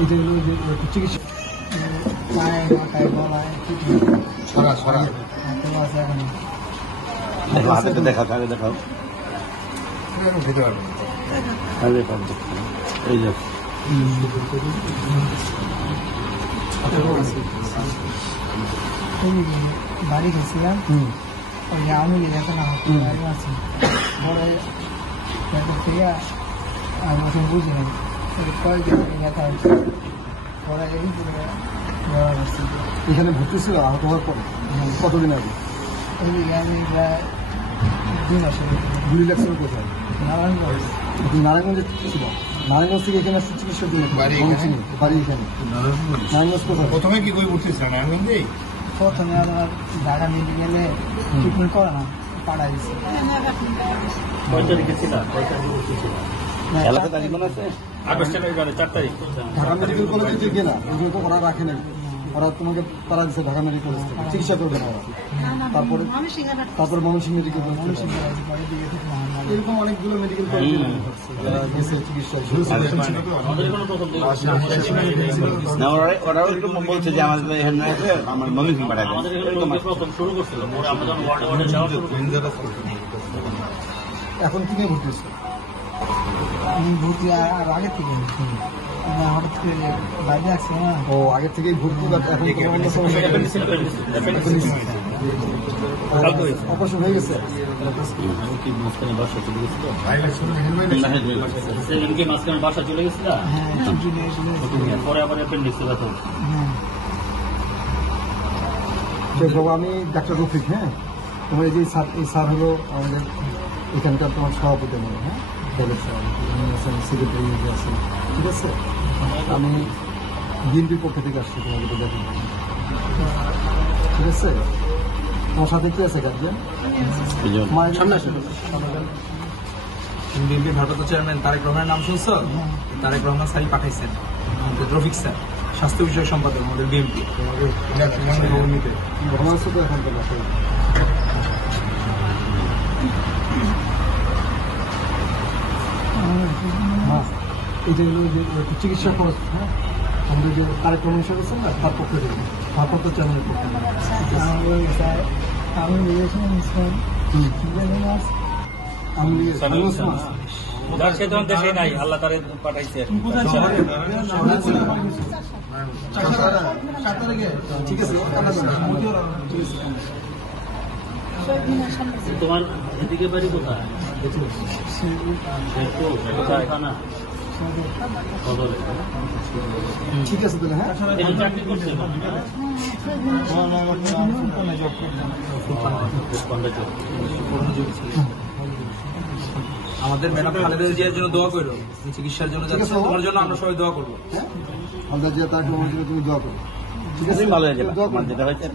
এটা হলো যে চিকিৎসা পায়ে মাথায় গলায় ছড়া ছড়া আছে এখন হাতে দেখাও আগে দেখাও খেতে পারবে এই যে বাড়ি গেছিলাম ওই আমি এখন বাড়ি আছি পরে থেকে আমি ওখানে বুঝি নাই কয়েকদিন ব্যথা হয়েছে পরে এখানে ভর্তি ছিল আহত হওয়ার পরে কতদিন আগে ওইদিকে আমি প্রায় 2 মাস গুলি লাগছিল কোথায় নারায়ণগঞ্জ নারায়ণগঞ্জে ছিল নারায়ণগঞ্জ থেকে এখানে আসছে চিকিৎসা দিলেন বাড়ি এখানে নারায়ণগঞ্জ কোথায় প্রথমে কি কই উঠতেছিল নারায়ণগঞ্জেই প্রথমে আমার ঢাকা মেডিকেলে ট্রিটমেন্ট করে না পাড়া দিচ্ছে কয় তারিখে ছিল এলাকা তারিখ মনে আছে 4 তারিখ ঢাকা মেডিকেল কলেজে যে গেলা ওইগুলো তো ওরা রাখে নাই ওরা তোমাকে তারা দিচ্ছে ঢাকা মেডিকেল কলেজ থেকে চিকিৎসা করবে না ওরা তারপরে ময়মনসিংহ মেডিকেল কলেজ এরকম অনেকগুলো মেডিকেল কলেজ গেছে চিকিৎসা না ওরা একটু বলছে যে আমাদের এখানে আছে আমার ময়মনসিংহ পাঠাবে শুরু করছিল এখন তুমি ভর্তি হচ্ছে আমি ভর্তি আর আগের থেকে হঠাৎ করে বাইরে আসছে না ও আগের থেকেই ভর্তি বা এখন কোনো সমস্যা অপারেশন হয়ে গেছে বাসা চলে গেছিল পরে আবার আমি ডাক্তার রফিক। হ্যাঁ, তোমার এই যে স্যার হলো আমাদের এখানকার তোমার সভাপতি আমার। হ্যাঁ, কলেজ সেক্রেটারি আছে, ঠিক আছে। আমি বিএনপির পক্ষ থেকে আসছি তোমাদেরকে দেখেন, ঠিক আছে। তোমার সাথে কি আছে গার্জিয়ান? বিএনপির ভারপ্রাপ্ত চেয়ারম্যান তারেক রহমানের নাম শুনছো? তারেক রহমান স্যারই পাঠাইছেন আমাদের রফিক স্যার, স্বাস্থ্য বিষয়ক সম্পাদক আমাদের বিএনপি। ঘটনা হচ্ছে তো এখানকার বাসায় এটা হলো যে চিকিৎসা খরচ। হ্যাঁ, আমাদের যে কার্যক্রম হিসেবে আছে না, তার পক্ষ থেকে ভারপ্রাপ্ত চেয়ারম্যানের পক্ষ থেকে আমি নিয়েছিলাম দেশে নাই, আল্লাহ তারে পাঠাইছে। ঠিক আছে, তোমার এদিকে বাড়ি কোথায়? ঠিক আছে তাহলে। হ্যাঁ, চাকরি করছে আমাদের ম্যাডাম খালেদা জিয়ার জন্য দোয়া করো, চিকিৎসার জন্য যাচ্ছে, তোমার জন্য আমরা সবাই দোয়া করবো। খালেদা জিয়া তার তুমি দোয়া করো, ঠিক আছে। ভালো হয়ে গেল, যেটা হয়েছে।